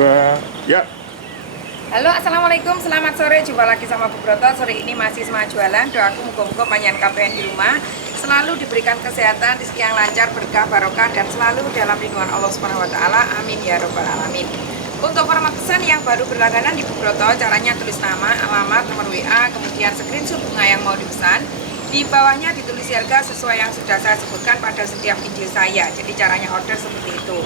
2, ya. Halo, assalamualaikum, selamat sore. Jumpa lagi sama Bu Broto. Sore ini masih semangat jualan. Doaku muka-muka panjang KPN di rumah selalu diberikan kesehatan, rezeki yang lancar, berkah, barokah, dan selalu dalam lindungan Allah Subhanahu Wa Taala. Amin ya robbal alamin. Untuk para pesan yang baru berlangganan di Bu Broto, caranya tulis nama, alamat, nomor WA, kemudian screenshot bunga yang mau dipesan. Di bawahnya ditulis harga sesuai yang sudah saya sebutkan pada setiap video saya. Jadi caranya order seperti itu.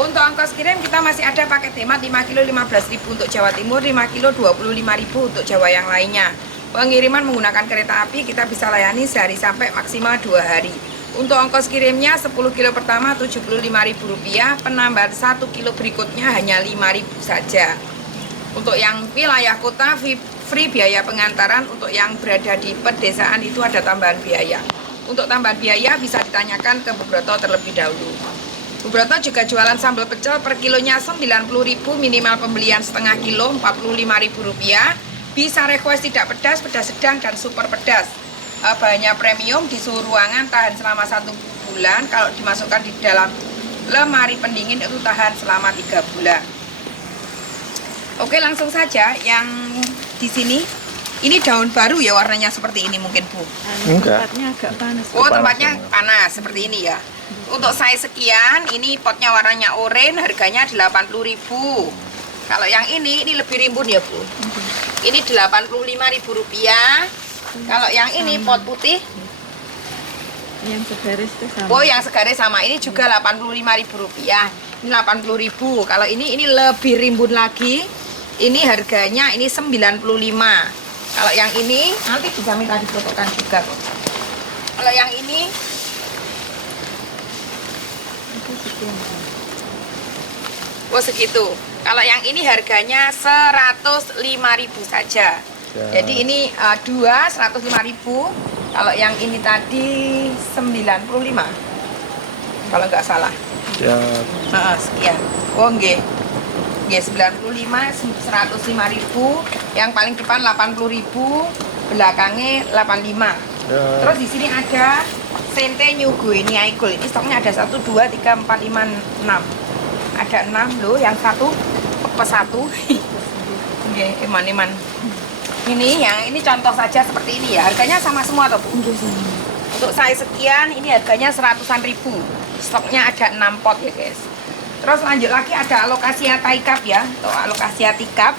Untuk ongkos kirim kita masih ada paket hemat 5 kilo 15.000 untuk Jawa Timur, 5 kilo 25.000 untuk Jawa yang lainnya. Pengiriman menggunakan kereta api kita bisa layani sehari sampai maksimal 2 hari. Untuk ongkos kirimnya 10 kilo pertama Rp75.000, penambahan 1 kilo berikutnya hanya Rp5.000 saja. Untuk yang wilayah kota free biaya pengantaran, untuk yang berada di pedesaan itu ada tambahan biaya. Untuk tambahan biaya bisa ditanyakan ke Bu Broto terlebih dahulu. Bu Broto juga jualan sambal pecel per kilonya Rp90.000, minimal pembelian setengah kilo Rp45.000. Bisa request tidak pedas, pedas sedang, dan super pedas. Bahannya premium, di suhu ruangan tahan selama 1 bulan. Kalau dimasukkan di dalam lemari pendingin itu tahan selama 3 bulan. Oke, langsung saja yang di sini. Ini daun baru ya, warnanya seperti ini mungkin Bu. Enggak. Tempatnya agak panas. Oh, tempatnya panas seperti ini ya. Untuk size sekian, ini potnya warnanya oranye, harganya Rp80.000. Kalau yang ini lebih rimbun ya Bu. Ini Rp85.000. Kalau yang ini pot putih, Yang segaris itu sama. oh yang segaris sama, ini juga Rp85.000. Ini Rp80.000. Kalau ini lebih rimbun lagi. Ini harganya ini Rp95. Kalau yang ini nanti bisa minta difotokan juga kok. Kalau yang ini Itu sekian. oh segitu. Kalau yang ini harganya Rp105.000 saja. Ya. Jadi ini 2 Rp105.000. Kalau yang ini tadi Rp95. Kalau nggak salah. Ya, Sekian. Oh nggih. Nggih 95 Rp105.000. Yang paling depan Rp80.000, belakangnya Rp85. ya. Terus di sini ada Sente Nyugu ini Aigul. Ini stoknya ada 1, 2, 3, 4, 5, 6. Ada 6 loh, yang satu pepes 1. Oke, iman-iman. Ini contoh saja seperti ini ya. Harganya sama semua toh Bu. Untuk size sekian ini harganya Rp100.000. Stoknya ada 6 pot ya guys. Terus lanjut lagi ada alokasia Taikap ya. Atau alokasia tikap.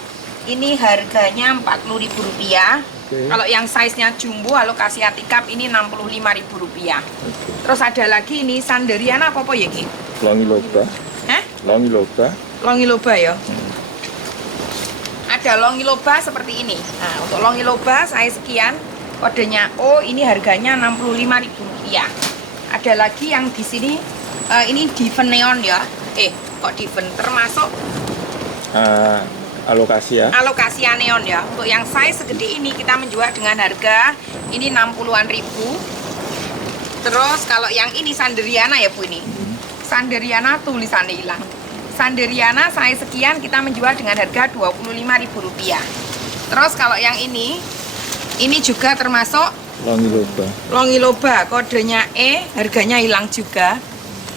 Ini harganya Rp40.000. Oke. Kalau yang size-nya jumbo alokasia tikap ini Rp65.000. Oke. Terus ada lagi ini Sanderiana apa ya Ki? Longi loba. Hah? Longi loba. Longi loba ya. Ada longi loba seperti ini. Nah, untuk longi loba saya sekian, kodenya O, ini harganya Rp65.000. Ada lagi yang di sini ini Diven Neon ya. Kok Diven termasuk Alokasi ya. alokasia neon ya. Untuk yang size segede ini kita menjual dengan harga ini 60-an ribu. Terus kalau yang ini Sanderiana ya Bu ini. Sanderiana tulisannya hilang. Sanderiana size sekian kita menjual dengan harga Rp25.000. Terus kalau yang ini juga termasuk Longi loba. longi loba, kodenya E, harganya hilang juga.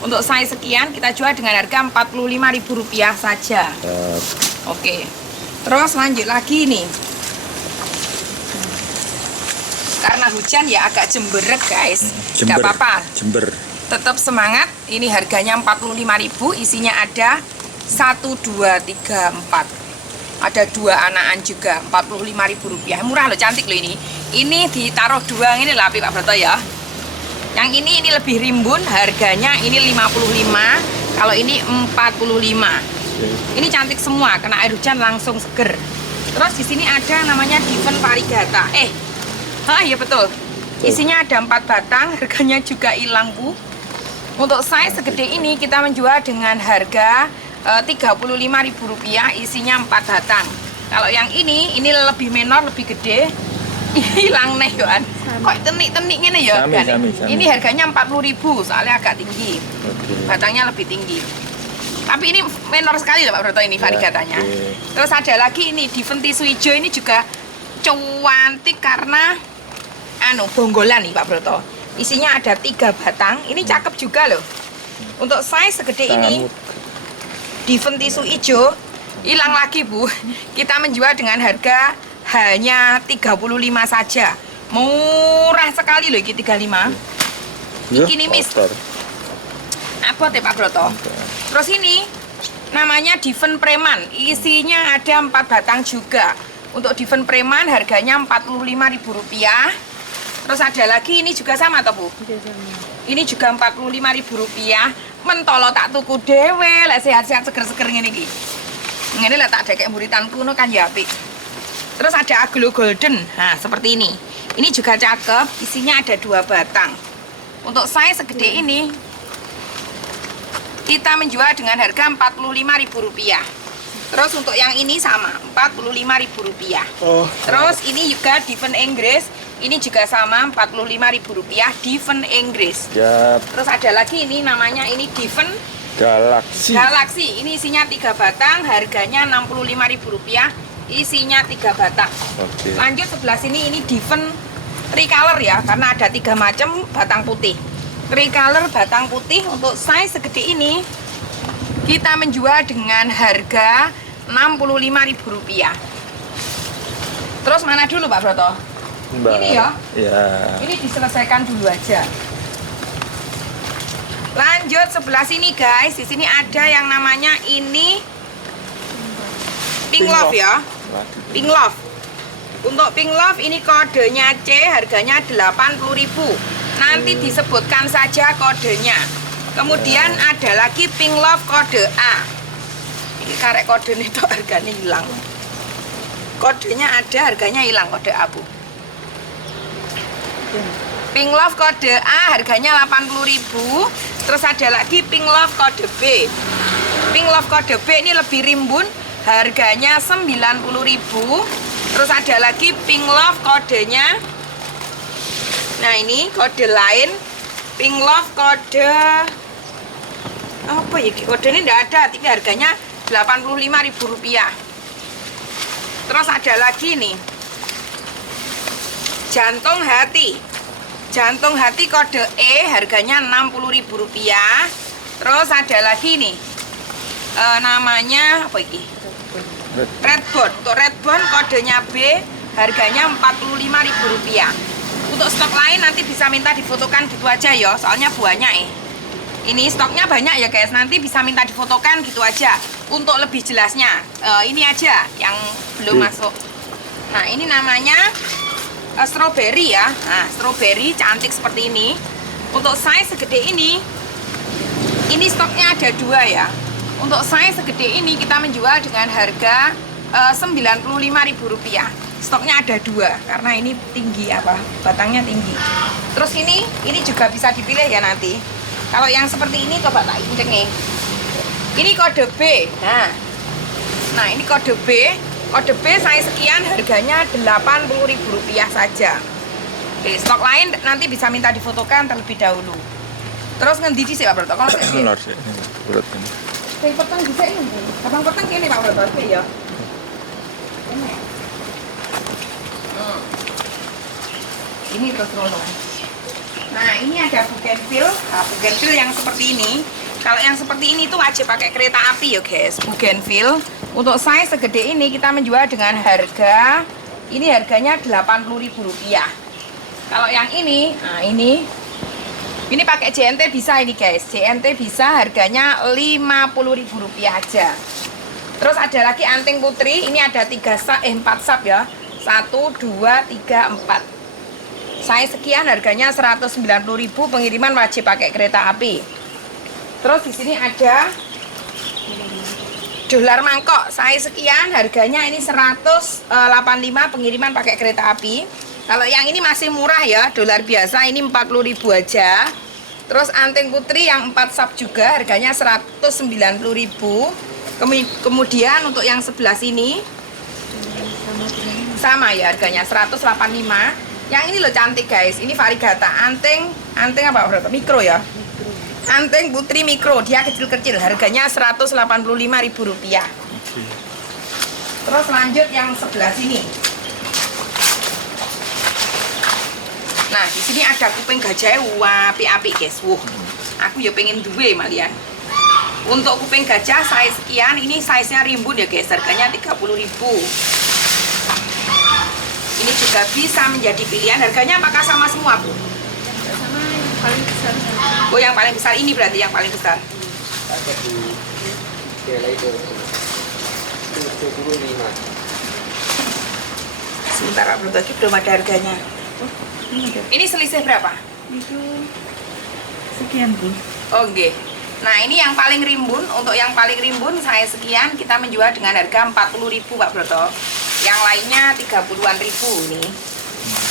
Untuk size sekian kita jual dengan harga Rp45.000 saja. Ya, Oke, terus lanjut lagi nih. Karena hujan ya agak jemberek guys. Nggak apa-apa, Jember. tetap semangat. Ini harganya Rp45.000, isinya ada 1, 2, 3, 4. Ada 2 anakan juga, Rp45.000. Murah loh, cantik loh ini. Ini ditaruh 2 ini lah Pak Broto ya. Yang ini lebih rimbun, harganya ini 55. Kalau ini 45. Oke. Ini cantik semua, kena air hujan langsung seger. Terus di sini ada namanya Diven Varigata. Iya betul. Isinya ada 4 batang, harganya juga hilang Bu. Untuk size segede ini kita menjual dengan harga Rp35.000, isinya 4 batang. Kalau yang ini lebih menor, lebih gede. Hilang nih Yohan. Kok tenik-tenik ini ya? Sami, harganya? sami, sami. Ini harganya Rp40.000, soalnya agak tinggi. Oke. Batangnya lebih tinggi. Tapi ini menor sekali loh Pak Broto ini varigatanya. oke. Terus ada lagi ini Diven tisu hijau, ini juga cantik karena bonggolan nih Pak Broto. Isinya ada 3 batang. Ini cakep juga loh. Untuk size segede ini Rambut. Diven tisu hijau Hilang lagi, Bu. Kita menjual dengan harga hanya 35 saja. Murah sekali loh, ini 35. Iya, Ini mis. motor. Apa teh Pak Broto? Terus ini namanya Diven Preman. Isinya ada 4 batang juga. Untuk Diven Preman harganya Rp45.000. Terus ada lagi ini juga sama toh, Bu? Juga sama. Ini juga Rp45.000. Mentolo tak tuku dewe, lek sehat-sehat seger-seger ngene iki. Ngene lek tak dekek muritanku ngono kan ya apik. Terus ada Aglo Golden. Nah, seperti ini. Ini juga cakep, isinya ada 2 batang. Untuk size segede ini kita menjual dengan harga Rp45.000. Terus untuk yang ini sama, Rp45.000. Oh. Terus ini juga Diven Inggris. Ini juga sama Rp45.000 Diven Inggris. Ya, Terus ada lagi ini namanya ini Diven Galaxy. Galaxy. Ini isinya 3 batang, harganya Rp65.000. Isinya 3 batang. Oke. Lanjut sebelah sini ini Diven Tricolor ya, karena ada 3 macam batang putih. Tricolor batang putih untuk size segede ini kita menjual dengan harga Rp65.000. Terus mana dulu Pak Broto? Mbak. Ini ya? Ya. Ini diselesaikan dulu aja. Lanjut sebelah sini guys, di sini ada yang namanya ini Pink Love ya. Pink Love. Untuk Pink Love ini kodenya C, harganya Rp80.000. Nanti disebutkan saja kodenya. Kemudian ada lagi Pink Love kode A. Ini karek kode itu harganya hilang. Kodenya ada, harganya hilang kode A, Bu. Pink Love kode A harganya Rp80.000. Terus ada lagi Pink Love kode B. Pink Love kode B ini lebih rimbun, harganya Rp90.000. Terus ada lagi Pink Love kodenya. Nah, ini kode lain. Pink Love kode apa ya? Kode ini enggak ada, tapi harganya Rp85.000. Terus ada lagi nih. Jantung hati. Jantung hati kode E harganya Rp60.000. Terus ada lagi nih. Namanya apa ini? Redbone. Untuk Redbone kodenya B harganya Rp45.000. Untuk stok lain nanti bisa minta difotokan gitu aja ya, soalnya banyak Ini stoknya banyak ya guys, nanti bisa minta difotokan gitu aja. Untuk lebih jelasnya, ini aja yang belum masuk. Nah, ini namanya strawberry ya. Nah, strawberry cantik seperti ini. Untuk size segede ini stoknya ada 2 ya. Untuk size segede ini kita menjual dengan harga Rp95.000. Stoknya ada 2 karena ini tinggi batangnya tinggi. Terus ini juga bisa dipilih ya nanti. Kalau yang seperti ini coba tak injek nih. Ini kode B. Nah, ini kode B. Kode B size sekian harganya Rp80.000 saja. Oke, stok lain nanti bisa minta difotokan terlebih dahulu. Terus ngendi sih Pak Broto? Kalau saya Benar sih. Berat ini. saya petang bisa ini. Abang petang kene Pak Broto oke ya. Ini terus rolong. Nah, ini ada bougainville. Nah, bougainville yang seperti ini. Kalau yang seperti ini tuh wajib pakai kereta api ya guys. Bougainville. Untuk size segede ini kita menjual dengan harga ini harganya Rp80.000. Kalau yang ini, nah ini pakai JNT bisa ini guys. JNT bisa harganya Rp50.000 aja. Terus ada lagi anting putri, ini ada 4 sap ya. 1 2 3 4. Size sekian harganya Rp190.000, pengiriman wajib pakai kereta api. Terus di sini ada dolar mangkok, size sekian harganya ini 185, pengiriman pakai kereta api. Kalau yang ini masih murah ya, dolar biasa ini 40.000 aja. Terus anting putri yang 4 sap juga harganya 190.000. Kemudian untuk yang sebelah sini sama ya harganya 185. Yang ini loh cantik guys, ini varigata anting apa berapa? Mikro ya. Anting putri mikro, dia kecil-kecil, harganya Rp185.000. Terus lanjut yang sebelah sini. Nah, di sini ada kuping gajah api-api guys. Aku ya pengen duwe malian. Untuk kuping gajah size sekian, ini size-nya rimbun ya guys, harganya 30.000. Ini juga bisa menjadi pilihan, harganya apakah sama semua Bu? Sama yang paling besar. Oh yang paling besar ini berarti yang paling besar. Ada di Gela itu 75. Sebentar Pak Broto, belum ada harganya. Ini ada. Ini selisih berapa? Itu sekian Bu. Oh nggih. Nah ini yang paling rimbun, untuk yang paling rimbun saya sekian, kita menjual dengan harga 40.000 Pak Broto. Yang lainnya 30-an ribu nih.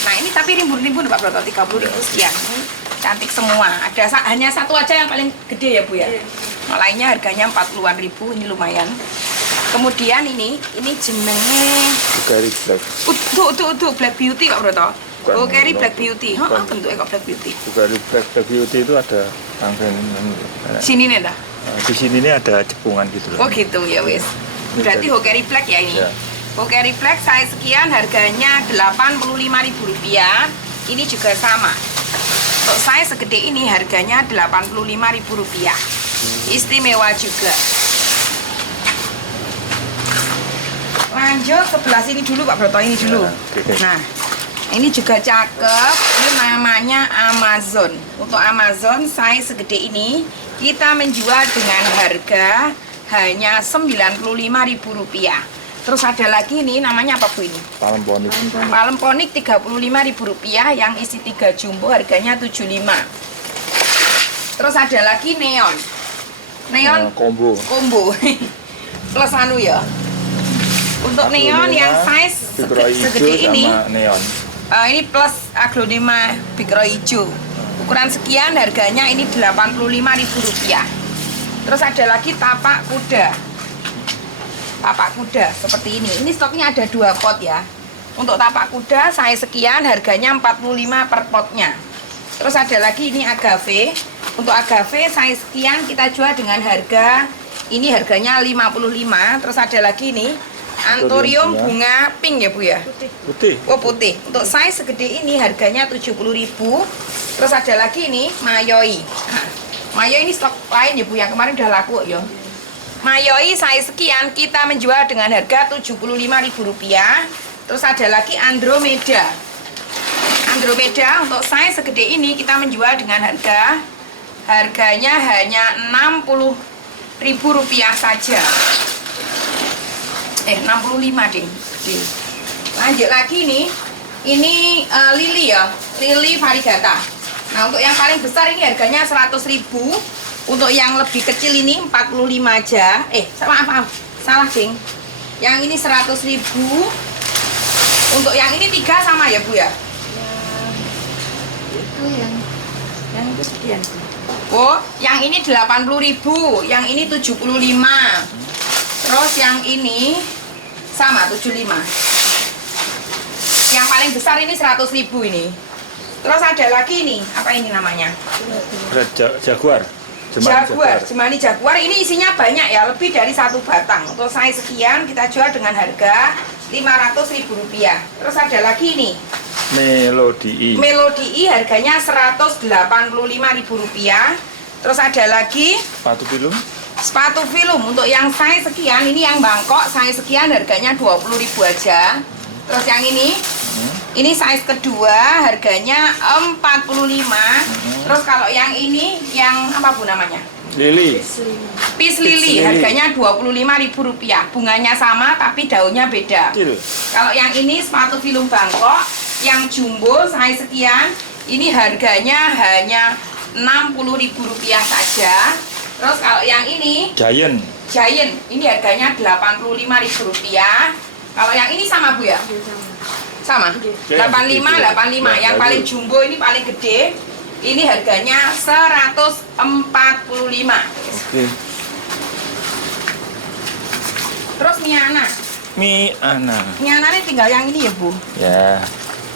Nah ini tapi rimbun-rimbun Pak Broto, 30.000 sekian. Ini cantik semua. Ada hanya satu aja yang paling gede ya Bu ya. Nah, lainnya harganya 40-an ribu, ini lumayan. Kemudian ini jenenge Bugari Black. Tuh Black Beauty Pak Broto. Bukan, Bugari bukan. Black Beauty. Oh, Bukan. bentuknya kok Black Beauty. Bugari Black Beauty itu ada rangkaian. Sini nih dah. Di sini ini ada cepungan gitu loh. Oh gitu ya wis. Berarti Hokeri Black ya ini. Ya. Hokeri Black saya sekian, harganya Rp85.000. Ini juga sama. Untuk saya segede ini harganya Rp85.000. Istimewa juga. Lanjut sebelah sini dulu Pak Broto, ini dulu. Ya, oke. Nah, ini juga cakep. Ini namanya Amazon. Untuk Amazon saya segede ini kita menjual dengan harga hanya Rp95.000. Terus ada lagi nih namanya apa Bu ini? Palem poni. Palem ponik Rp35.000 yang isi 3 jumbo harganya Rp75. Terus ada lagi neon. Neon Combo. plus anu ya. Untuk neon yang size Bikro hijau segede ini. sama neon. Ini plus aglonema bikro hijau. Ukuran sekian harganya ini Rp85.000. Terus ada lagi tapak kuda. Tapak kuda seperti ini. Ini stoknya ada 2 pot ya. Untuk tapak kuda saya sekian, harganya 45 per potnya. Terus ada lagi ini agave. Untuk agave saya sekian, kita jual dengan harga ini harganya 55. Terus ada lagi ini anthurium bunga pink ya Bu ya. Putih. Oh putih. Untuk size segede ini harganya 70.000. Terus ada lagi ini mayoi. Nah, mayoi ini stok lain ya Bu, yang kemarin udah laku ya. Mayoi size sekian kita menjual dengan harga Rp75.000. Terus ada lagi Andromeda. Andromeda untuk size segede ini kita menjual dengan harganya hanya Rp60.000 saja. 65 ding. Lanjut lagi nih. Ini lili ya, lili variegata. Nah, untuk yang paling besar ini harganya 100.000. Untuk yang lebih kecil ini 45 aja. Maaf. Salah, ding. Yang ini 100.000. Untuk yang ini 3 sama ya, Bu ya? Itu yang itu sekian Bu. Oh, yang ini 80.000, yang ini 75. Terus yang ini sama 75. Yang paling besar ini 100.000 ini. Terus ada lagi nih, apa ini namanya? Berat Jaguar. Jemani Jaguar. Ini isinya banyak ya, lebih dari 1 batang. Untuk size sekian kita jual dengan harga Rp500.000. Terus ada lagi nih. Melody. Melody harganya Rp185.000. Terus ada lagi Sepatu film. sepatu film untuk yang size sekian, ini yang Bangkok size sekian harganya 20.000 aja. Terus yang ini size kedua harganya 45. Terus kalau yang ini yang apa Bu namanya? Lili. Peace Lily harganya Rp25.000. Bunganya sama tapi daunnya beda. Kecil. Kalau yang ini sepatu film Bangkok yang jumbo size sekian, ini harganya hanya Rp60.000 saja. Terus kalau yang ini Giant. ini harganya Rp85.000. Kalau yang ini sama Bu ya? Sama. 85. Yang paling jumbo ini paling gede. Ini harganya 145. Oke. Terus Miana. Miana. Miana ini tinggal yang ini ya Bu. Ya.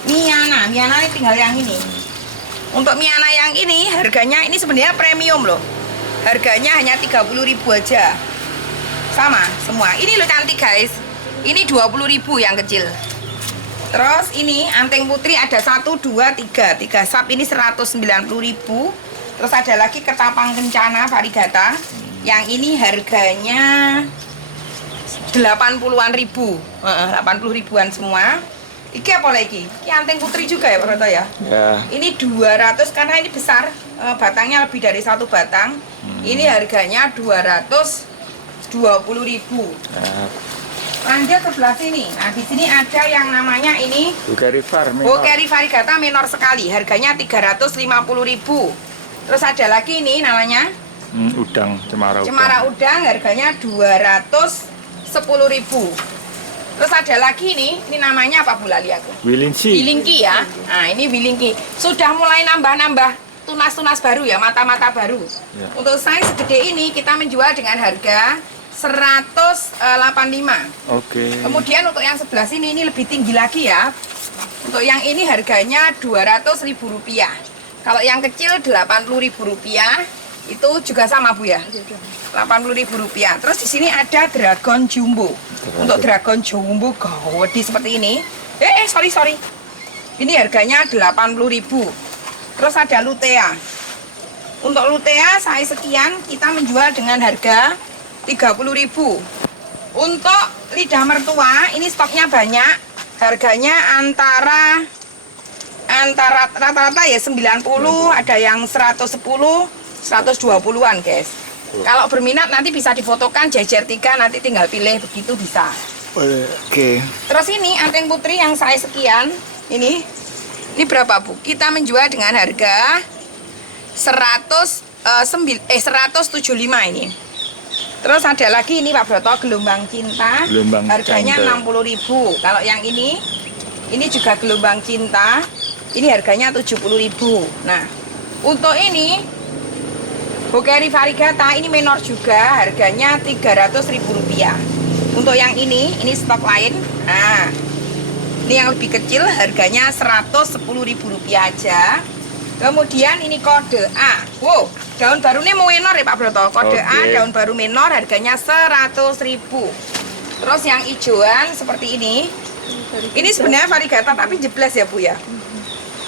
Miana ini tinggal yang ini. Untuk Miana yang ini harganya ini sebenarnya premium loh. Harganya hanya 30.000 aja. Sama semua. Ini loh cantik guys. Ini 20.000 yang kecil. Terus ini anteng putri ada 1, 2, 3 sap ini 190.000. Terus ada lagi ketapang kencana variegata. Yang ini harganya 80-an ribu. 80 ribuan semua. Iki apa lagi? Iki anting putri juga ya Pak Broto ya? Ya. Ini 200 karena ini besar, batangnya lebih dari 1 batang. Ini harganya 220 ribu. Ya. Lanjut sebelah sini. Nah, di sini ada yang namanya ini Bukerivar. Bokeri Variegata minor sekali, harganya 350 ribu. Terus ada lagi ini namanya Udang, cemara udang. Cemara udang, harganya 210 ribu. Terus ada lagi ini namanya apa Bu Lali aku? Wilingsi. Wilingki ya. Nah, ini Wilingki. Sudah mulai nambah-nambah tunas-tunas baru ya, mata-mata baru. Ya. Untuk size gede ini kita menjual dengan harga 185. Oke. Kemudian untuk yang sebelah sini ini lebih tinggi lagi ya. Untuk yang ini harganya 200 ribu rupiah. Kalau yang kecil 80 ribu rupiah. Itu juga sama Bu ya. 80 ribu rupiah. Terus di sini ada dragon jumbo. Untuk dragon jumbo gede seperti ini. Sorry. Ini harganya 80 ribu. Terus ada lutea. Untuk lutea size sekian kita menjual dengan harga 30 ribu. Untuk lidah mertua ini stoknya banyak. Harganya antara rata-rata ya 90, ada yang 110, 120-an guys. Kalau berminat nanti bisa difotokan jejer 3, nanti tinggal pilih begitu bisa. Oke. Terus ini anting putri yang size sekian, ini berapa Bu? Kita menjual dengan harga 175 ini. Terus ada lagi ini Pak Broto, gelombang cinta. Gelombang harganya cinta. 60.000. Kalau yang ini juga gelombang cinta. Ini harganya 70.000. Nah, untuk ini Bokeri Variegata ini minor juga, harganya 300.000 rupiah. Untuk yang ini stok lain. Nah, ini yang lebih kecil harganya 110.000 rupiah aja. Kemudian ini kode A. Wow, daun baru ini mau minor ya Pak Broto. Kode A daun baru minor harganya 100.000. Terus yang hijauan seperti ini. Ini sebenarnya Variegata tapi jebles ya Bu ya.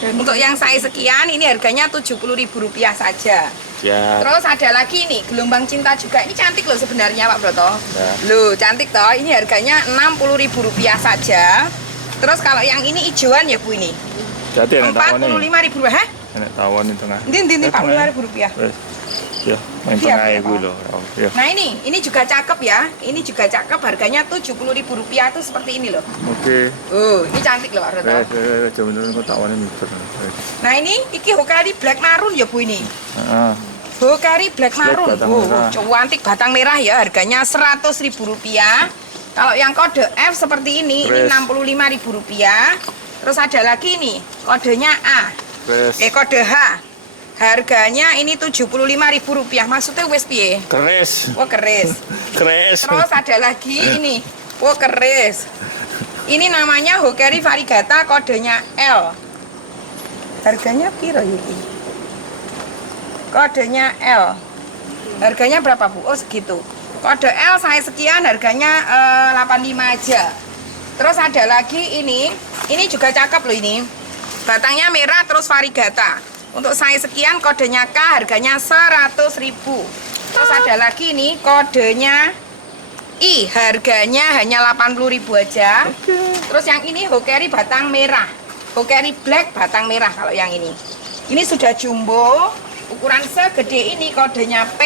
Untuk yang size sekian ini harganya 70.000 rupiah saja. Ya. Terus ada lagi nih gelombang cinta juga. Ini cantik loh sebenarnya Pak Broto. Ya. Loh, cantik toh. Ini harganya 60.000 rupiah saja. Terus kalau yang ini hijauan ya Bu ini. Jadi enak tawon 45.000 rupiah. Hah? Enak tawon di tengah. Ini 45.000 rupiah. Ya, main Iya, tengah iya, ibu Pak. loh. Ya. Nah ini juga cakep ya. Ini juga cakep, harganya 70.000 rupiah tuh seperti ini loh. Oke. Ini cantik loh Pak Broto. Coba dulu tawonnya mikir. Nah iki Hokari Black Maroon ya Bu ini. Heeh. Hokari Black Maroon. batang merah. Cantik batang merah ya, harganya 100.000 rupiah. Kalau yang kode F seperti ini 65.000 rupiah. Terus ada lagi nih, kodenya A. Kode H. Harganya ini 75.000 rupiah. Maksudnya wes piye? Keres. Oh, keris. Keres. Terus ada lagi ini. Oh, keris. Ini namanya Hokari Variegata, kodenya L. Harganya piro iki? Kodenya L. Harganya berapa Bu? Oh segitu. Kode L saya sekian, harganya 85 aja. Terus ada lagi ini juga cakep loh ini. Batangnya merah terus Variegata. Untuk saya sekian, kodenya K, harganya 100.000. Terus ada lagi nih kodenya I, harganya hanya 80.000 aja. Terus yang ini Hokari batang merah, Hokari Black batang merah. Kalau yang ini sudah jumbo, ukuran segede ini, kodenya P,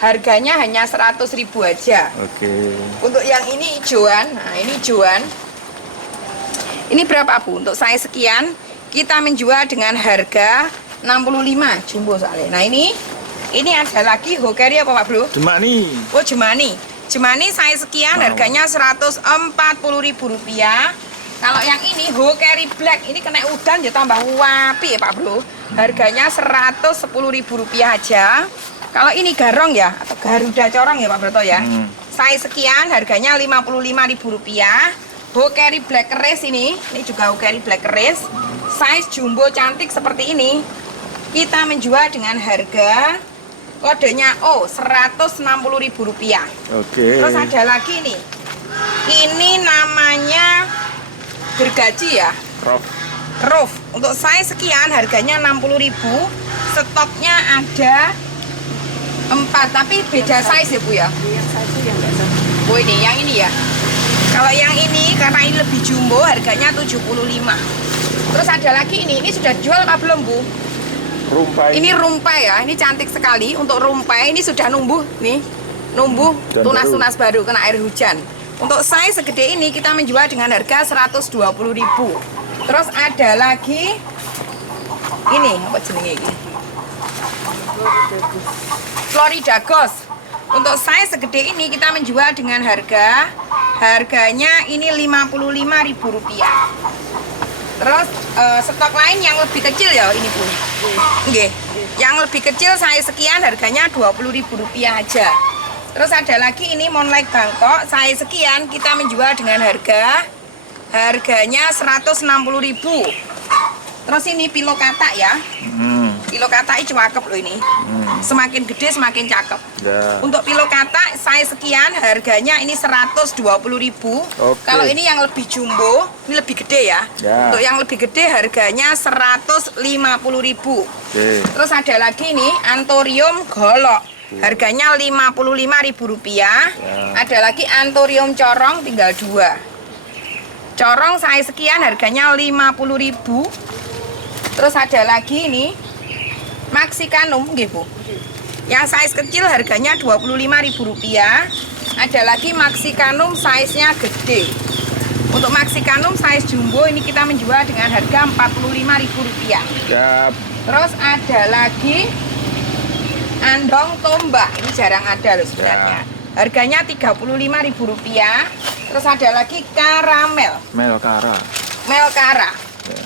harganya hanya 100.000 aja. Oke. Untuk yang ini hijauan, nah ini hijauan. Ini berapa Bu? Untuk saya sekian, kita menjual dengan harga 65 jumbo soalnya. Nah ini ada lagi Hokari apa Pak Bro? Jemani. Oh Jemani. Jemani saya sekian, harganya 140.000 rupiah. Kalau yang ini Hokari Black, ini kena udan ya tambah wapi ya Pak Bro. Harganya 110.000 rupiah aja. Kalau ini garong ya, atau Garuda corong ya Pak Broto ya. Saya sekian, harganya 55.000 rupiah. Hokari Black keris ini juga Hokari Black keris. Size jumbo cantik seperti ini. Kita menjual dengan harga kodenya O, 160.000 rupiah. Oke. Terus ada lagi nih. Ini namanya gergaji ya. Roof. Untuk saya sekian, harganya 60.000. Stoknya ada 4, tapi beda size ya Bu ya. Yang satu yang nggak sama. Oh ini, yang ini ya. Kalau yang ini karena ini lebih jumbo harganya 75. Terus ada lagi ini sudah jual apa belum Bu? Rumpai. Ini rumpai ya, ini cantik sekali. Untuk rumpai ini sudah numbuh nih, numbuh Dan tunas-tunas baru kena air hujan. Untuk size segede ini kita menjual dengan harga 120.000. Terus ada lagi ini apa jenenge ini? Florida Ghost. Untuk size segede ini kita menjual dengan harganya ini Rp55.000. Terus stok lain yang lebih kecil ya ini Bu. Nggih. Yang lebih kecil size sekian harganya Rp20.000 aja. Terus ada lagi ini Moonlight Bangkok size sekian kita menjual dengan harganya Rp160.000. Terus ini pilo katak ya. Pilo katak ini cakep loh ini. Semakin gede semakin cakep. Ya. Untuk pilo katak size sekian harganya ini Rp120.000. Oke. Kalau ini yang lebih jumbo, ini lebih gede ya. Ya. Untuk yang lebih gede harganya Rp150.000. Oke. Terus ada lagi nih Anthurium golok. Harganya Rp55.000. Ada lagi Anthurium corong tinggal 2. Corong size sekian harganya Rp50.000. Terus ada lagi ini Maxicanum nggih Bu. Yang size kecil harganya Rp25.000. Ada lagi Maxicanum size-nya gede. Untuk Maxicanum size jumbo ini kita menjual dengan harga Rp45.000. Siap. Terus ada lagi Andong tombak. Ini jarang ada loh sebenarnya. Harganya Rp35.000. Terus ada lagi karamel. Melkara. Melkara. Ya.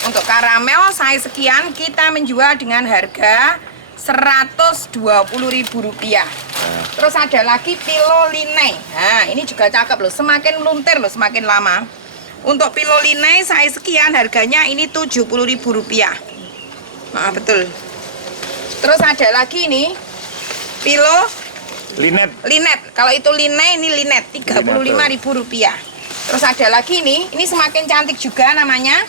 Untuk karamel size sekian kita menjual dengan harga Rp120.000. Terus ada lagi piloline. Nah, ini juga cakep loh. Semakin meluntir loh, semakin lama. Untuk piloline size sekian harganya ini Rp70.000. Nah, betul. Terus ada lagi nih pilo Linet. linet. Kalau itu line ini linet Rp35.000. Terus ada lagi nih, ini semakin cantik juga namanya.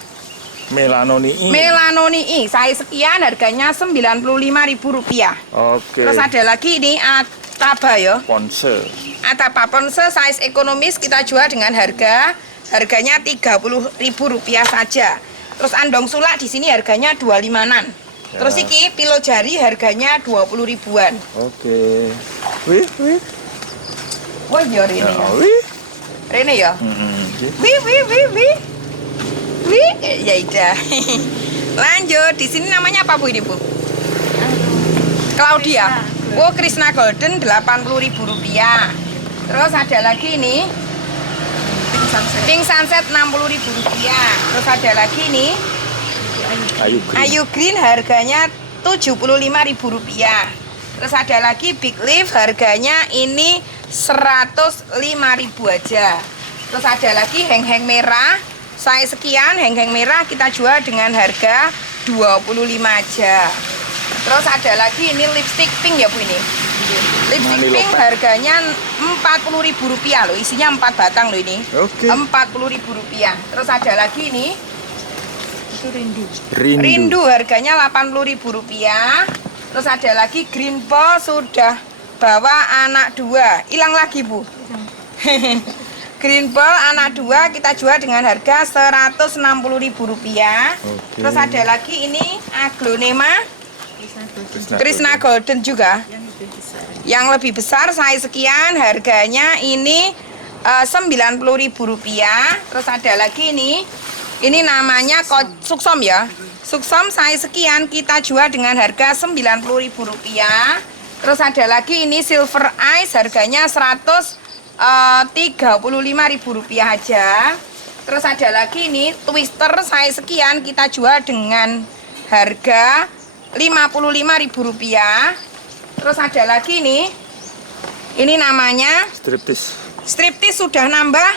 Melanonii. Melanonii, size sekian harganya Rp95.000. Oke. Terus ada lagi ini Ataba ya. Ponsel. Ataba Ponsel size ekonomis kita jual dengan harganya Rp30.000 saja. Terus andong sulak di sini harganya 25-an. Ya. Terus iki pilo jari harganya 20.000-an. Oke. Wih. Wah, ya Rene Ya, ya. wih. Rene ya. Oke. Wih. Ya udah. Lanjut, di sini namanya apa Bu ini Bu? Claudia. Oh, Krishna Golden Rp80.000. Terus ada lagi ini Pink Sunset Rp60.000. Terus ada lagi ini Ayu Green. Ayu Green harganya Rp75.000. Terus ada lagi Big Leaf harganya ini Rp105.000 aja. Terus ada lagi heng-heng merah size sekian, heng-heng merah kita jual dengan harga Rp25 aja. Terus ada lagi ini lipstick pink ya Bu ini. Lipstick Mani pink Lopet. harganya Rp40.000 loh, isinya 4 batang loh ini. Oke. Rp40.000. Terus ada lagi ini Itu rindu. Rindu harganya Rp80.000. Terus ada lagi Green Ball sudah bawa anak 2. Hilang lagi Bu. Green Ball anak 2 kita jual dengan harga Rp160.000. Oke. Terus ada lagi ini Aglonema Krishna Golden. Krishna Golden juga. Yang lebih besar. Yang lebih besar size sekian harganya ini Rp90.000. Terus ada lagi ini namanya Suksom ya. Suksom size sekian kita jual dengan harga Rp90.000. Terus ada lagi ini Silver Ice harganya Rp35.000 aja. Terus ada lagi ini Twister size sekian kita jual dengan harga Rp55.000. Terus ada lagi ini namanya Striptease sudah nambah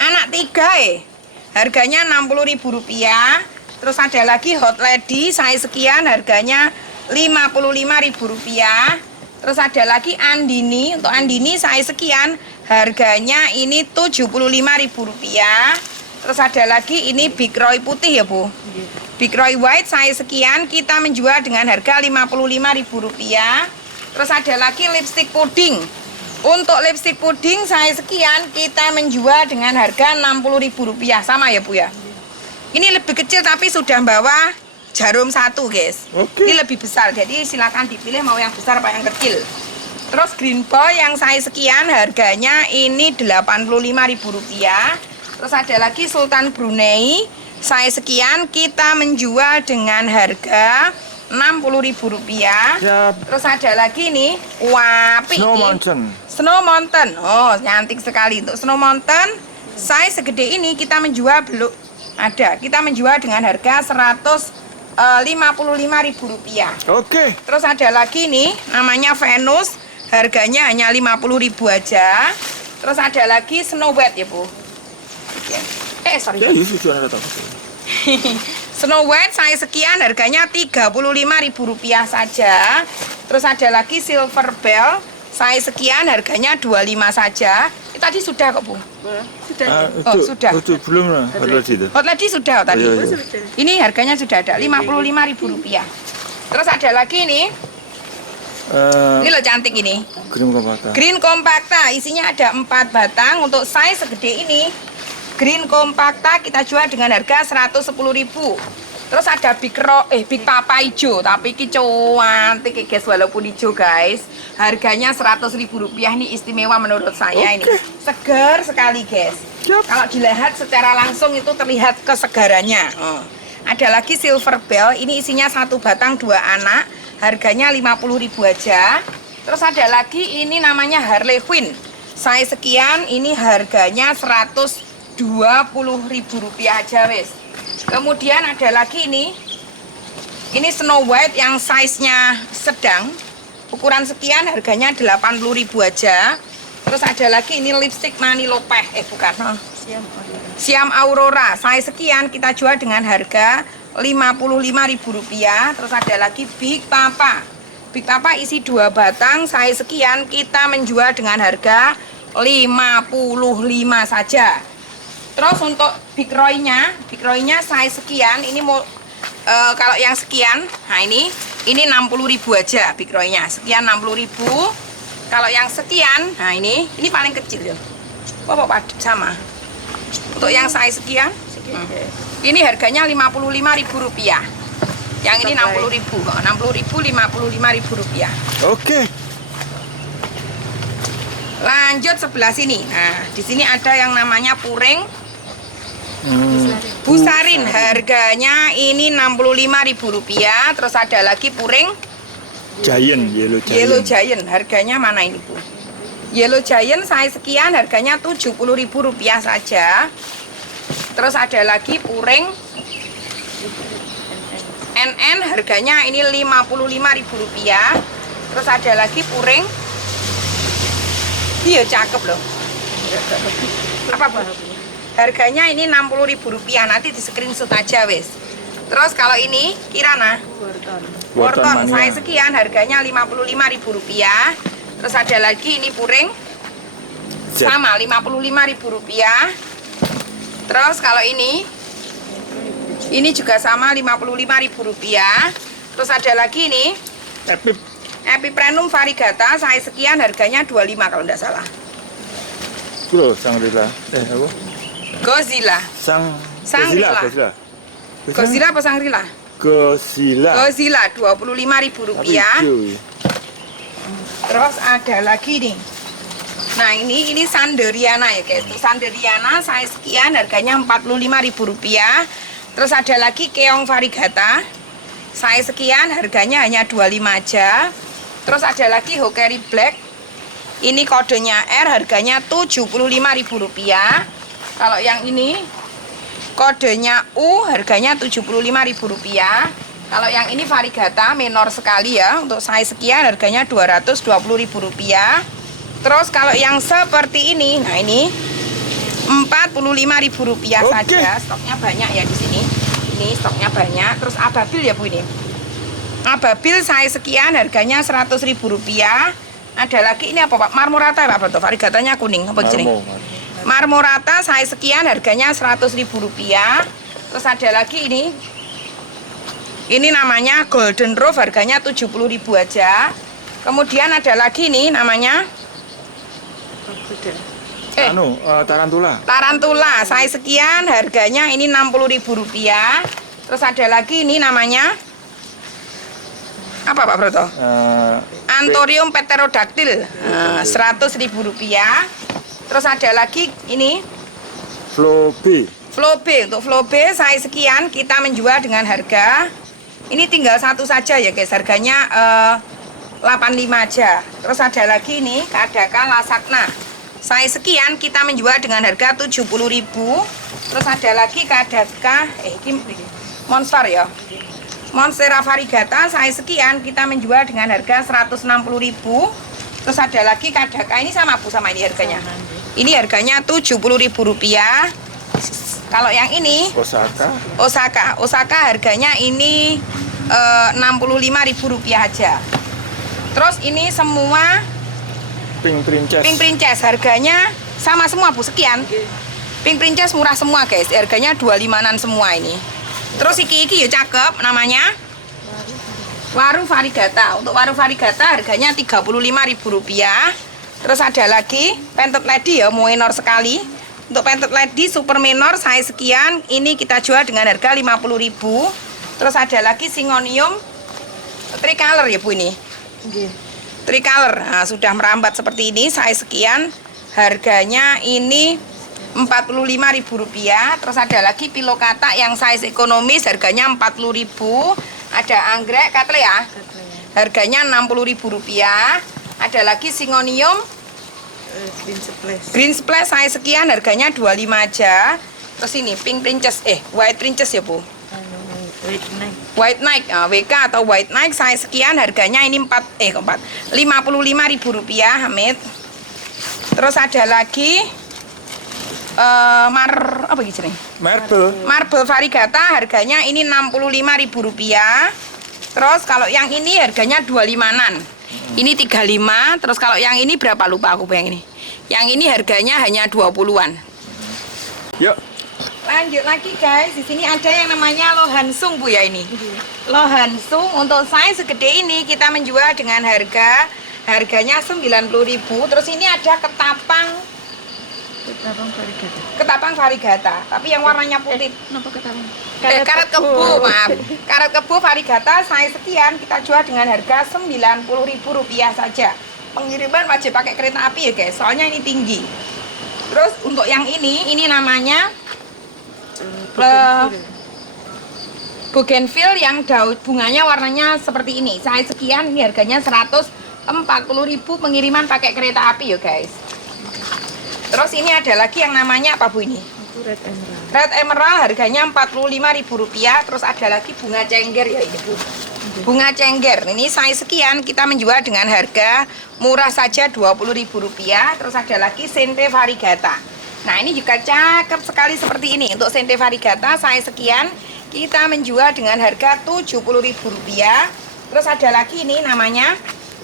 anak 3 harganya Rp60.000. Terus ada lagi Hot Lady size sekian harganya Rp55.000. Terus ada lagi Andini, untuk Andini size sekian harganya ini Rp75.000. Terus ada lagi ini Big Roy putih ya Bu. Big Roy White size sekian kita menjual dengan harga Rp55.000. Terus ada lagi lipstick puding. Untuk lipstick puding saya sekian, kita menjual dengan harga Rp60.000. Sama ya Bu ya? Ini lebih kecil tapi sudah bawa jarum satu guys. Oke. Ini lebih besar, jadi silakan dipilih mau yang besar apa yang kecil. Terus green boy yang saya sekian harganya ini Rp85.000. Terus ada lagi Sultan Brunei saya sekian, kita menjual dengan harga Rp60.000. Siap. Terus ada lagi nih wapi Snow nih. Mountain. Snow Mountain. Oh, cantik sekali. Untuk Snow Mountain size segede ini kita menjual belum ada. Kita menjual dengan harga Rp155.000. Oke. Terus ada lagi nih namanya Venus, harganya hanya Rp50.000 aja. Terus ada lagi Snow White ya Bu. Sorry. Ya, sudah ada tahu. Snow White saya sekian harganya Rp35.000 saja. Terus ada lagi Silver Bell saya sekian harganya 25 saja. Tadi sudah kok Bu. Sudah. Sudah. Itu belum lah. Ada di situ. Oh tadi sudah tadi. Oh, iya. Ini harganya sudah ada Rp55.000. Terus ada lagi nih. Ini loh cantik ini. Green Compacta. Green Compacta isinya ada 4 batang. Untuk size segede ini Green Compacta kita jual dengan harga Rp110.000. Terus ada Big Papa hijau, tapi ini cantik guys, walaupun hijau guys. Harganya Rp100.000. Ini istimewa menurut saya. Ini segar sekali guys. Kalau dilihat secara langsung itu terlihat kesegarannya. Ada lagi Silver Bell, ini isinya 1 batang 2 anak. Harganya Rp50.000 aja. Terus ada lagi ini namanya Harley Quinn. Saya sekian, ini harganya Rp120.000 aja wes. Kemudian ada lagi ini Snow White yang size-nya sedang. Ukuran sekian harganya Rp80.000 aja. Terus ada lagi ini lipstick Manilopeh, bukan. Siam Aurora. Saya sekian kita jual dengan harga Rp55.000. Terus ada lagi Big Papa. Big Papa isi 2 batang. Saya sekian kita menjual dengan harga Rp55 saja. Terus untuk Big Roy-nya saya sekian. Ini mau kalau yang sekian, nah ini Rp60.000 aja Big Roy-nya. Sekian Rp60.000. Kalau yang sekian, nah ini paling kecil ya. Sama. Untuk yang saya sekian, ini harganya Rp55.000. Yang ini Rp60.000. Rp60.000, Rp55.000. Oke. Lanjut sebelah sini. Nah, di sini ada yang namanya puring. Busarin harganya ini Rp65.000. Terus ada lagi puring Giant, Yellow Giant. Harganya mana ini Bu? Yellow Giant saya sekian harganya Rp70.000 saja. Terus ada lagi puring NN harganya ini Rp55.000. Terus ada lagi puring. Iya cakep loh. Apa Bu? Harganya ini Rp60.000. Nanti di screenshot aja wes. Terus kalau ini Kirana Worton saya sekian harganya Rp55.000. Terus ada lagi ini puring sama Rp55.000. Terus kalau ini juga sama Rp55.000. Terus ada lagi ini Epipremnum Variegata saya sekian harganya Rp25 kalau tidak salah. Bro, Shangri-La. Apa? Godzilla. Godzilla. Godzilla apa Shangri-La? Godzilla Rp25.000. Terus ada lagi nih. Nah ini Sanderiana ya guys. Sanderiana saya sekian harganya Rp45.000. Terus ada lagi Keong Variegata. Saya sekian harganya hanya Rp25 aja. Terus ada lagi Hokeri Black. Ini kodenya R harganya Rp75.000. Kalau yang ini kodenya U harganya Rp75.000. Kalau yang ini Variegata minor sekali ya. Untuk saya sekian harganya Rp220.000. Terus kalau yang seperti ini, nah ini Rp45.000 saja. Stoknya banyak ya di sini. Ini stoknya banyak. Terus ababil ya Bu ini. Ababil saya sekian harganya Rp100.000. Ada lagi ini apa Pak? Marmorata Pak Betul. Variegatanya kuning apa jenis? Marmorata saya sekian harganya Rp100.000. Terus ada lagi ini namanya Golden Rose harganya Rp70.000 aja. Kemudian ada lagi nih namanya Tarantula. tarantula. Size sekian, harganya ini Rp60.000. Terus ada lagi ini namanya apa Pak Broto? Anthurium pterodactyl, Rp100.000. Terus ada lagi ini Flobe. Flobe. Untuk Flobe size sekian kita menjual dengan harga ini tinggal satu saja ya guys, harganya 85 aja. Terus ada lagi ini Kadaka lasagna. Size sekian kita menjual dengan harga 70.000. Terus ada lagi Kadaka Monster ya. Monstera variegata size sekian kita menjual dengan harga 160.000. Terus ada lagi Kadaka ini sama Bu sama ini harganya. Ini harganya Rp70.000. Kalau yang ini Osaka harganya ini Rp65.000 aja. Terus ini semua Pink Princess. Harganya sama semua Bu, sekian. Pink Princess murah semua guys, harganya 25-an semua ini. Terus iki ya cakep, namanya Waru variegata. Untuk Waru variegata harganya Rp35.000. Terus ada lagi Painted Lady ya, minor sekali. Untuk Painted Lady super minor size sekian, ini kita jual dengan harga Rp50.000. Terus ada lagi Syngonium tricolor ya Bu ini. Tricolor, nah, sudah merambat seperti ini, size sekian, harganya ini Rp45.000. Terus ada lagi Pilokata yang size ekonomis, harganya Rp40.000. Ada anggrek Cattleya, harganya Rp60.000. Ada lagi Syngonium Green Splash size sekian, harganya 25 aja. Terus ini Pink Princess, White Princess ya Bu, White Nike, WK atau White Nike size sekian, harganya ini Rp55.000 Hamid. Terus ada lagi Marble variegata, harganya ini Rp65.000. Terus kalau yang ini harganya 25-an. Ini 35. Terus kalau yang ini berapa lupa aku yang ini. Yang ini harganya hanya 20-an. Yuk. Lanjut lagi guys, di sini ada yang namanya Lohansung Bu ya ini. Lohansung untuk size segede ini kita menjual dengan harganya Rp90.000. Terus ini ada ketapang variegata, tapi yang warnanya putih. Karet kebo, maaf. Karet kebo variegata size sekian kita jual dengan harga Rp90.000 saja. Pengiriman wajib pakai kereta api ya guys, soalnya ini tinggi. Terus untuk yang ini namanya Bougainville yang daun bunganya warnanya seperti ini. Size sekian, ini harganya Rp140.000, pengiriman pakai kereta api ya guys. Terus ini ada lagi yang namanya apa Bu ini? Red Emerald, harganya Rp45.000. Terus ada lagi bunga cengger ya ini Bu. Bunga cengger, ini size sekian kita menjual dengan harga murah saja Rp20.000. Terus ada lagi Sente variegata. Nah ini juga cakep sekali seperti ini. Untuk Sente variegata size sekian kita menjual dengan harga Rp70.000. Terus ada lagi ini namanya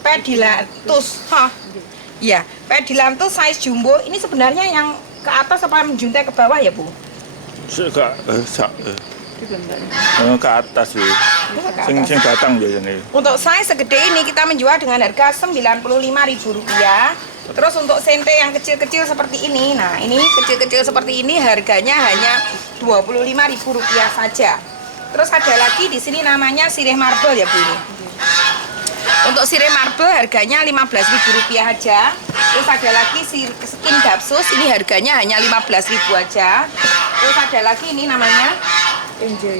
Pedilanthus. Ya, Pedilanthus size jumbo. Ini sebenarnya yang ke atas apa menjuntai ke bawah ya Bu? Ke atas sih. Sing batang biasanya. Untuk size segede ini kita menjual dengan harga Rp95.000. Terus untuk sente yang kecil-kecil seperti ini, nah ini kecil-kecil seperti ini harganya hanya Rp25.000 saja. Terus ada lagi di sini namanya sirih marble ya Bu ini. Untuk sirih marble harganya Rp15.000 aja. Terus ada lagi skin dapsus, ini harganya hanya Rp15.000 aja. Terus ada lagi ini namanya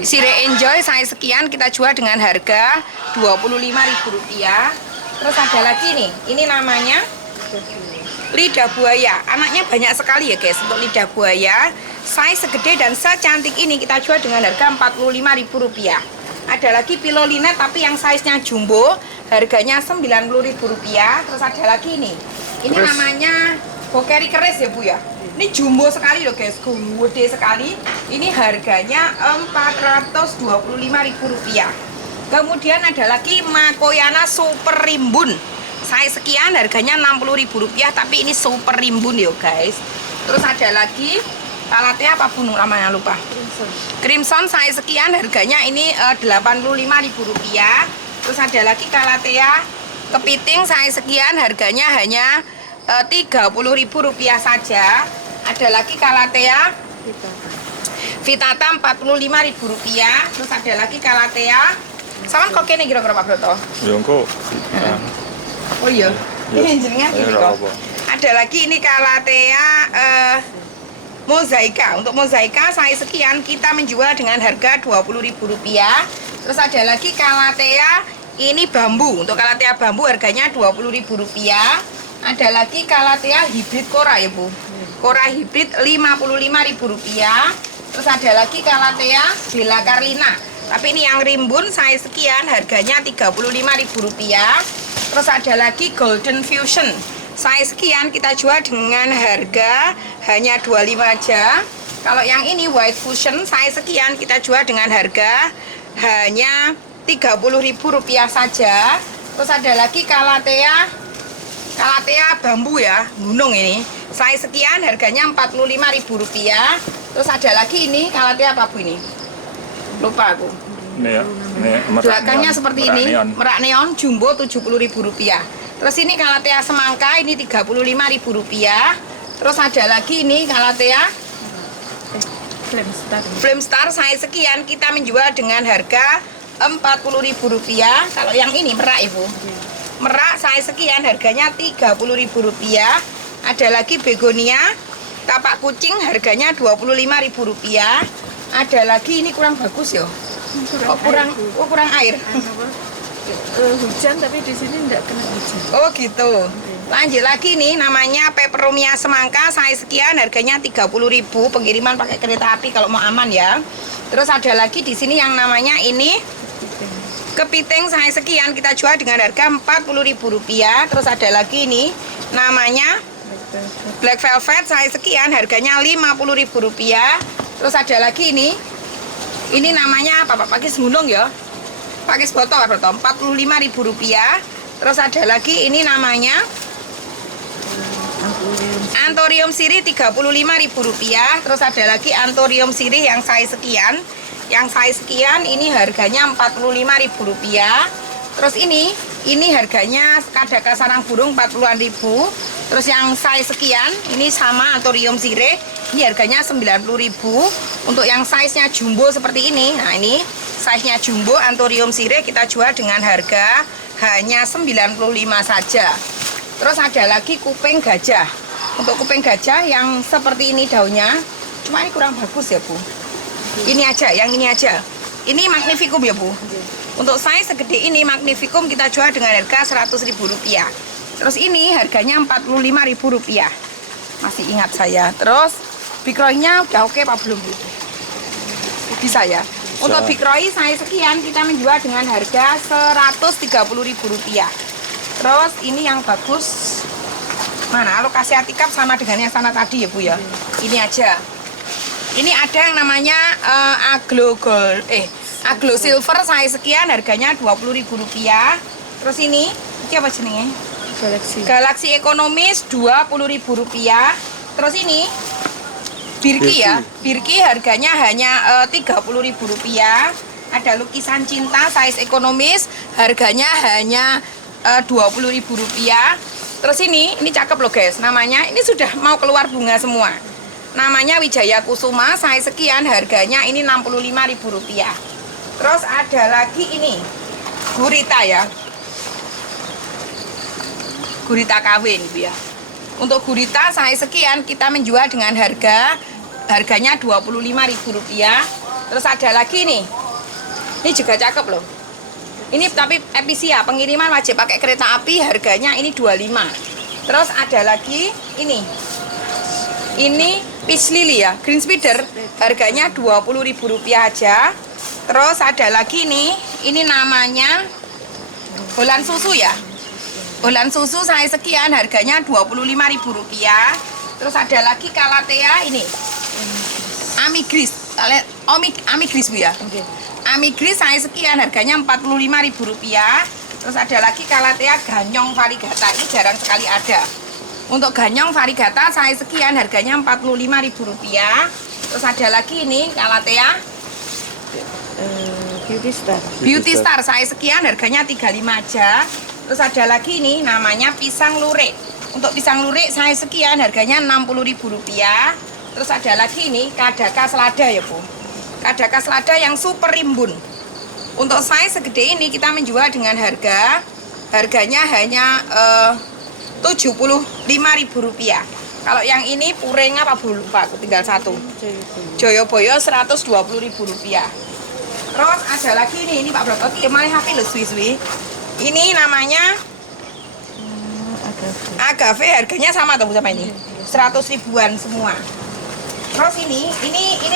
sirih enjoy size sekian kita jual dengan harga Rp25.000. Terus ada lagi nih, ini namanya lidah buaya. Anaknya banyak sekali ya guys. Untuk lidah buaya size segede dan secantik ini kita jual dengan harga Rp45.000. Ada lagi pilolinet tapi yang size-nya jumbo, harganya Rp90.000. Terus ada lagi ini namanya bokeri keris ya Bu ya. Ini jumbo sekali loh guys, gede sekali. Ini harganya Rp425.000. Kemudian ada lagi Makoyana super rimbun, size sekian, harganya Rp60.000, tapi ini super rimbun ya guys. Terus ada lagi Calathea apa Bu namanya lupa. Crimson size sekian, harganya ini Rp85.000. Terus ada lagi Calathea Kepiting saya sekian, harganya hanya Rp30.000 saja. Ada lagi Calathea Kita. Vitata Rp45.000. Terus ada lagi Calathea. Sama kok kene kira-kira Pak Broto? Ya engko. Oh iya. Iya. Jenengan Ya, gini ora kok. apa. Ada lagi ini Calathea Mozaika. Untuk Mozaika saya sekian kita menjual dengan harga Rp20.000. Terus ada lagi Calathea ini bambu. Untuk Calathea bambu harganya Rp20.000. Ada lagi Calathea hibrid Cora ya Bu. Cora hibrid Rp55.000. Terus ada lagi Calathea Bella Carlina. Tapi ini yang rimbun saya sekian harganya Rp35.000. Terus ada lagi Golden Fusion. Saya sekian kita jual dengan harga hanya 25 aja. Kalau yang ini White Fusion saya sekian kita jual dengan harga hanya Rp30.000 saja. Terus ada lagi Calathea bambu ya, gunung ini. Saya sekian harganya Rp45.000. Terus ada lagi ini Calathea apa Bu ini? Lupa aku. Ini ya. Ini merak Belakangnya neon. seperti Merak ini, neon. merak neon jumbo Rp70.000. Terus ini Calathea semangka ini Rp35.000. Terus ada lagi ini Calathea Flame Star. Flame Star saya sekian kita menjual dengan harga Rp40.000. Kalau yang ini merak Ibu. Merak saya sekian harganya Rp30.000. Ada lagi begonia tapak kucing harganya Rp25.000. Ada lagi ini kurang bagus ya. Kurang air. Hujan tapi di sini enggak kena hujan. Oh gitu. Lanjut lagi nih namanya peperomia semangka saya sekian harganya Rp30.000 pengiriman pakai kereta api kalau mau aman ya. Terus ada lagi di sini yang namanya ini kepiting saya sekian kita jual dengan harga Rp40.000. Terus ada lagi ini namanya Black Velvet saya sekian harganya Rp50.000. Terus ada lagi ini namanya apa Pak? Pakis gunung ya. Pakis botol Rp45.000. Terus ada lagi ini namanya Anthurium sirih Rp35.000. Terus ada lagi Anthurium sirih yang saya sekian. Yang saya sekian ini harganya Rp45.000. Terus ini harganya kadaka sarang burung 40-an ribu. Terus yang saya sekian ini sama Anthurium sirih. Ini harganya Rp90.000. Untuk yang size-nya jumbo seperti ini. Nah, ini size-nya jumbo Anthurium sirih kita jual dengan harga hanya Rp95 saja. Terus ada lagi kuping gajah. Untuk kuping gajah yang seperti ini daunnya, cuma ini kurang bagus ya Bu. Ini aja, yang ini aja. Ini magnificum ya Bu. Untuk size segede ini magnificum kita jual dengan harga Rp100.000. Terus ini harganya Rp45.000. Masih ingat saya. Terus Big Roy-nya udah oke Pak belum Bu? Bisa ya. Untuk Big Roy saya sekian kita menjual dengan harga Rp130.000. Terus ini yang bagus mana alokasi Atikap sama dengan yang sana tadi ya Bu ya. Ini aja. Ini ada yang namanya Aglo Silver saya sekian harganya Rp20.000. Terus ini apa jenenge? Galaxy Ekonomis Rp20.000. Terus ini Birki ya. Birki harganya hanya Rp30.000. Ada lukisan cinta size ekonomis harganya hanya Rp20.000. Terus ini cakep loh guys. Namanya ini sudah mau keluar bunga semua. Namanya Wijaya Kusuma saya sekian harganya ini Rp65.000. Terus ada lagi ini gurita ya. Gurita kawin Bu ya. Untuk gurita saya sekian kita menjual dengan harganya Rp25.000. Terus ada lagi nih. Ini juga cakep loh. Ini tapi episia, pengiriman wajib pakai kereta api, harganya ini Rp25. Terus ada lagi ini. Ini peach lily ya, green spider, harganya Rp20.000 aja. Terus ada lagi nih, ini namanya Holland susu ya. Holland susu saya sekian, harganya Rp25.000. Terus ada lagi Calathea ini. Amigris. Amigris Bu ya. Amigris saya sekian harganya Rp45.000. Terus ada lagi Calathea ganyong variegata, ini jarang sekali ada. Untuk ganyong variegata saya sekian harganya Rp45.000. Terus ada lagi ini Calathea Beauty Star. Beauty Star saya sekian harganya Rp35 aja. Terus ada lagi ini namanya pisang lurik. Untuk pisang lurik saya sekian, harganya Rp60.000. Terus ada lagi ini kadaka selada ya Bu. Kadaka selada yang super rimbun. Untuk size segede ini kita menjual dengan harganya hanya Rp75.000. Kalau yang ini puring apa Bu lupa, aku tinggal satu. Joyoboyo Rp120.000. Terus ada lagi ini Pak Broto, ini malah HP lo suwi-suwi. Ini namanya agave, harganya sama tuh sama ini. 100 ribuan semua. Terus ini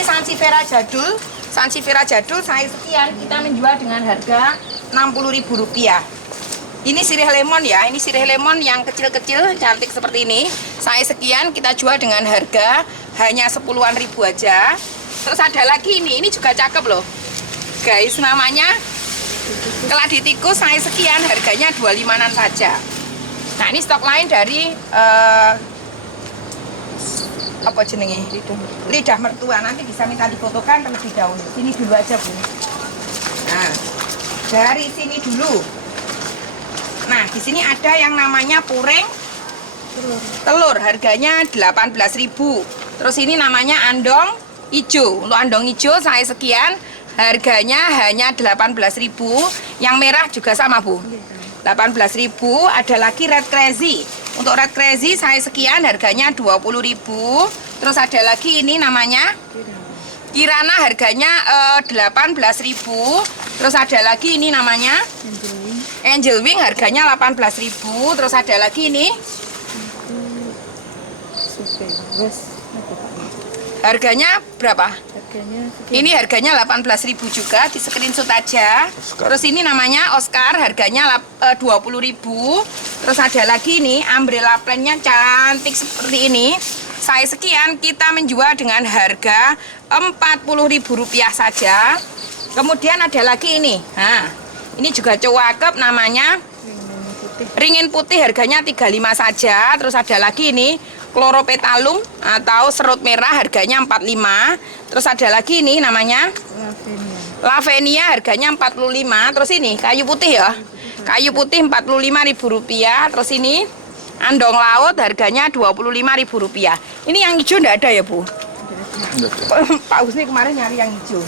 sansevieria jadul. Sansevieria jadul saya sekian, kita menjual dengan harga Rp60.000. Ini sirih lemon ya, ini sirih lemon yang kecil-kecil cantik seperti ini. Saya sekian, kita jual dengan harga hanya 10-an ribu aja. Terus ada lagi ini juga cakep loh guys, namanya keladi tikus. Saya sekian, harganya 25-an saja. Nah ini stok lain dari apa jenenge? Lidah mertua. Nanti bisa minta difotokan terlebih dahulu. Sini dulu aja Bu. Nah dari sini dulu. Nah, di sini ada yang namanya puring telur, harganya 18.000. Terus ini namanya andong hijau. Untuk andong hijau saya sekian, harganya hanya 18.000. Yang merah juga sama, Bu. 18.000. Ada lagi red crazy. Untuk red crazy saya sekian, harganya 20.000. Terus ada lagi ini namanya kirana, harganya 18.000. Terus ada lagi ini namanya Angel Wing, harganya 18.000. Terus ada lagi ini harganya berapa? Ini harganya 18.000 juga, di screenshot aja. Terus ini namanya Oscar, harganya 20.000. Terus ada lagi ini umbrella plan-nya cantik seperti ini. Saya sekian, kita menjual dengan harga Rp40.000 saja. Kemudian ada lagi ini. Nah, ini juga cakep, namanya ringin putih, harganya 35 saja. Terus ada lagi ini Chloropetalum atau serut merah, harganya 45. Terus ada lagi ini namanya Lavenia, harganya 45. Terus ini kayu putih ya. Kayu putih Rp45.000. Terus ini andong laut, harganya Rp25.000. Ini yang hijau enggak ada ya, Bu? Pak Husni kemarin nyari yang hijau.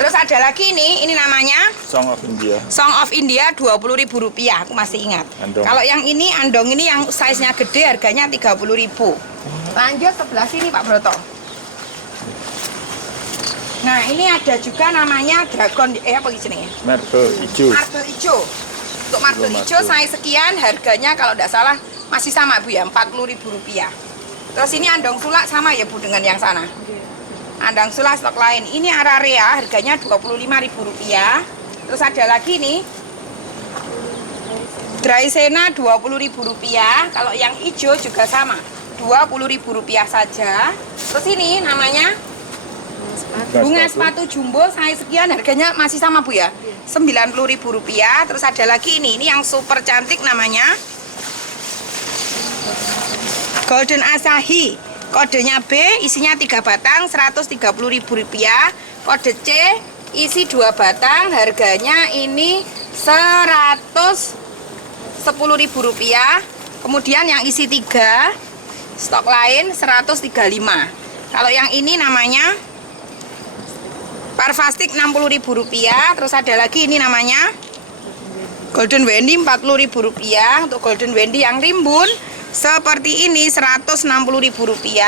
Terus ada lagi ini namanya Song of India. Song of India, Rp20.000. Aku masih ingat. Andong. Kalau yang ini andong ini yang size-nya gede, harganya Rp30.000. Lanjut sebelah sini Pak Broto. Nah ini ada juga namanya dragon, apa jenenge? Marble hijau. Marble hijau. Untuk marble hijau saya sekian, harganya kalau tidak salah masih sama Bu ya, Rp40.000. Terus ini andong sulak sama ya Bu dengan yang sana. Andong sulak stok lain. Ini ararea, harganya Rp25.000. Terus ada lagi nih Dracaena Rp20.000. Kalau yang hijau juga sama, Rp20.000 saja. Terus ini namanya bunga sepatu jumbo, saya sekian, harganya masih sama Bu ya, Rp90.000. Terus ada lagi ini yang super cantik, namanya Golden Asahi. Kodenya B, isinya 3 batang, Rp130.000. Kode C, isi 2 batang, harganya ini Rp110.000. Kemudian yang isi 3, stok lain Rp135. Kalau yang ini namanya Parfastik, Rp60.000. Terus ada lagi ini namanya Golden Wendy, Rp40.000. Untuk Golden Wendy yang rimbun seperti ini Rp160.000.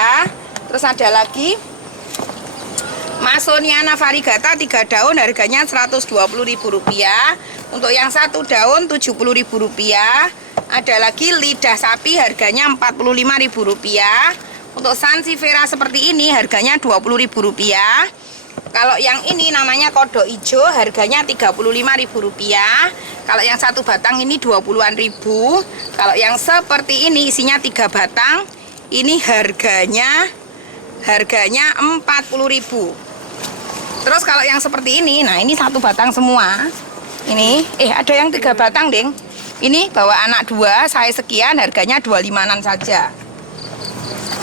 Terus ada lagi Masoniana variegata 3 daun, harganya Rp120.000. Untuk yang 1 daun Rp70.000. Ada lagi lidah sapi, harganya Rp45.000. Untuk sansevieria seperti ini harganya Rp20.000. Kalau yang ini namanya kodok hijau, harganya Rp35.000. Kalau yang 1 batang ini 20-an ribu. Kalau yang seperti ini isinya 3 batang, ini harganya Rp40.000. Terus kalau yang seperti ini, nah ini 1 batang semua. Ini, ada yang 3 batang, Deng. Ini bawa anak 2, saya sekian, harganya 25-an saja.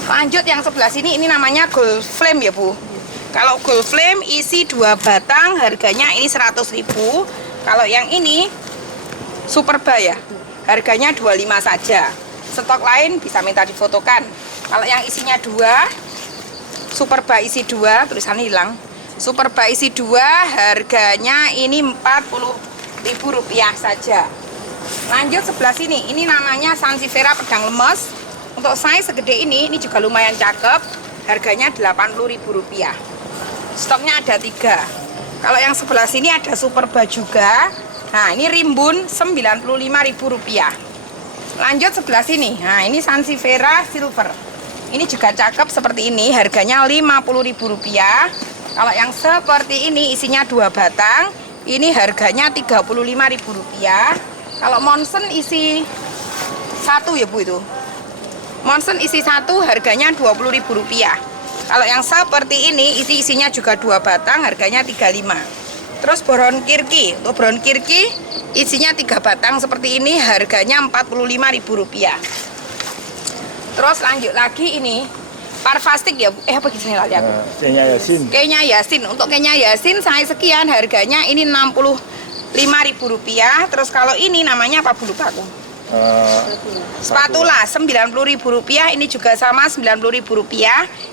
Lanjut yang sebelah sini, ini namanya Gold Flame ya Bu. Kalau Gold Flame isi 2 batang, harganya ini Rp100.000. Kalau yang ini Superba ya. Harganya 25 saja. Stok lain bisa minta difotokan. Kalau yang isinya 2, Superba isi 2, tulisannya hilang. Superba isi 2 harganya ini Rp40.000 saja. Lanjut sebelah sini, ini namanya Sansevieria pedang lemes. Untuk size segede ini juga lumayan cakep. Harganya Rp80.000. Stoknya ada 3. Kalau yang sebelah sini ada Superba juga. Nah, ini rimbun Rp95.000. Lanjut sebelah sini. Nah, ini Sansevieria silver. Ini juga cakep seperti ini, harganya Rp50.000. Kalau yang seperti ini isinya 2 batang, ini harganya Rp35.000. Kalau Monsen isi 1 ya Bu itu. Monsen isi 1 harganya Rp20.000. Kalau yang seperti ini isinya juga 2 batang, harganya Rp35.000. Terus Brown Kirki, untuk Brown Kirki isinya 3 batang seperti ini, harganya Rp45.000. Terus lanjut lagi ini Parfastik ya, apa kisahnya lali aku? Kenya Yasin. Kenya Yasin, untuk Kenya Yasin saya sekian, harganya ini Rp65.000. Terus kalau ini namanya apa Bu, lupa aku? Spatula Rp90.000, ini juga sama Rp90.000.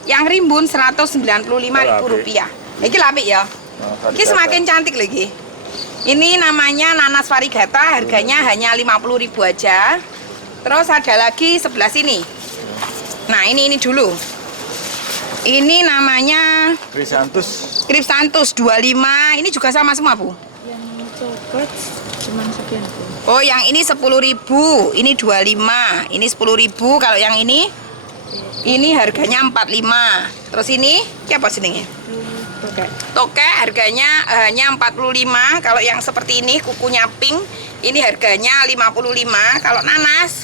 Yang rimbun Rp195.000. Ini lapik ya. Ini semakin cantik lagi. Ini namanya nanas varigata, harganya hanya Rp50.000 aja. Terus ada lagi sebelah sini. Nah, ini dulu. Ini namanya Crypsanthus 25. Ini juga sama semua, Bu. Yang coklat cuma sekian Bu. Oh, yang ini Rp10.000, ini 25. Ini Rp10.000. Kalau yang ini harganya Rp45. Terus ini apa senengnya? Toke harganya hanya Rp45. Kalau yang seperti ini kukunya pink, ini harganya Rp55. Kalau nanas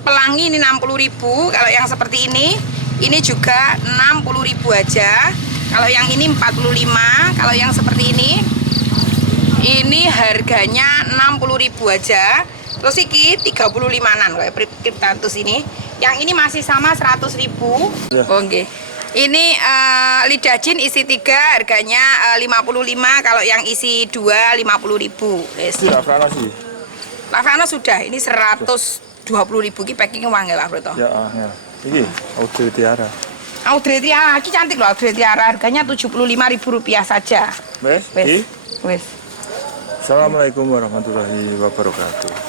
pelangi ini Rp60.000. Kalau yang seperti ini juga Rp60.000 aja. Kalau yang ini Rp45. Kalau yang seperti ini harganya Rp60.000 aja. Terus iki 35-an kayak Crypsanthus ini. Yang ini masih sama Rp100.000. Ya. Oh, okay. Ini lidah jin isi 3 harganya Rp55. Kalau yang isi 2 Rp50.000. Yes. Lavana sih. Lavana sudah, ini Rp120.000. Ini packingnya wangi lah bro. Ya, ya. Ini Audrey Tiara. Audrey Tiara, ini cantik loh Audrey Tiara. Harganya Rp75.000 saja. Wes. Wes. Assalamualaikum warahmatullahi wabarakatuh.